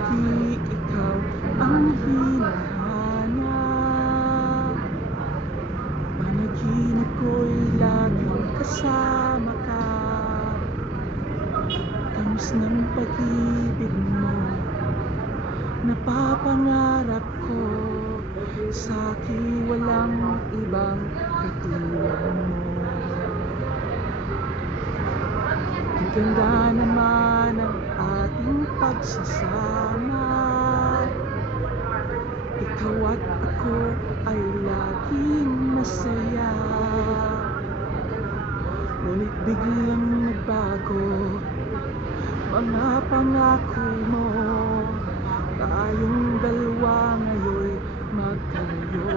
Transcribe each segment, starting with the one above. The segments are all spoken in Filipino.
lagi ikaw ang hinahanap. Panaginip ko'y laging kasama ka. Tamis ng pag-ibig mo, napapangarap ko. Sa'kin walang ibang katulad mo. Ang ganda naman ang ating pagsasama. Ikaw at ako ay laging masaya. Ngunit biglang nagbago mga pangako mo. Tayong dalawa ngayon'y magkayo.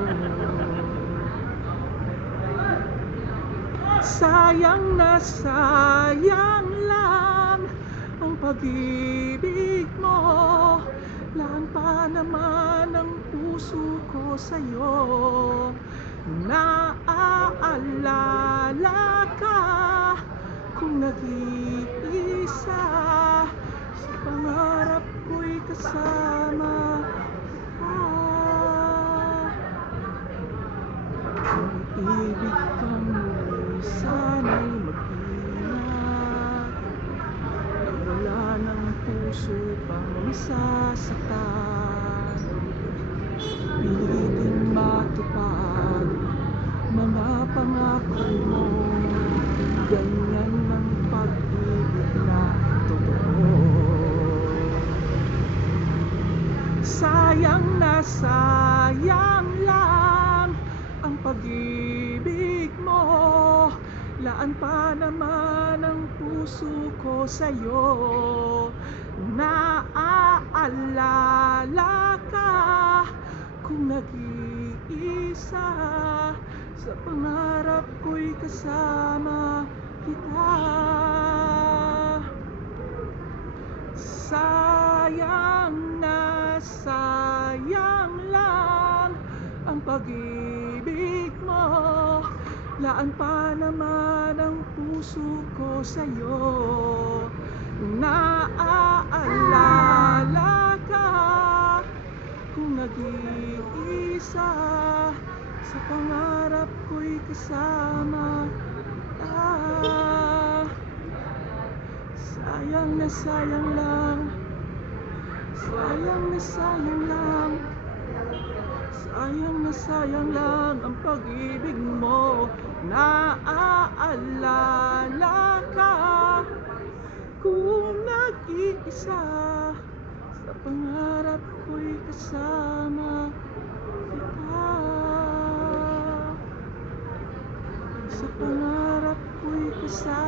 Sayang na sayang lang ang pag-ibig mo. Laan pa naman ang puso ko sa'yo. Naaalala ka kung nag-iisa. Sa pangarap ko'y kasama ka. Kung ibig kang muli, sana'y mag-ingat. Na wala ng puso pang masasaktan. Piliting matupad mga pangako mo. Ganyan ang pag-ibig na totoo. Sayang na sayang lang ang pag-ibig mo. Laan pa naman ang puso ko sa'yo. Naaalala ka kung nag-iisa. Sa pangarap ko'y kasama kita. Sayang na sayang lang ang pag-ibig mo. Laan pa naman ang puso ko sa'yo. Naaalala ka kung nag-iisa. Sa pangarap ko'y kasama ka. Sayang na sayang lang. Sayang na sayang lang. Sayang na sayang lang ang pag-ibig mo. Naaalala ka kung nag-iisa. Sa pangarap ko'y kasama kita. Sa pangarap ko'y kasama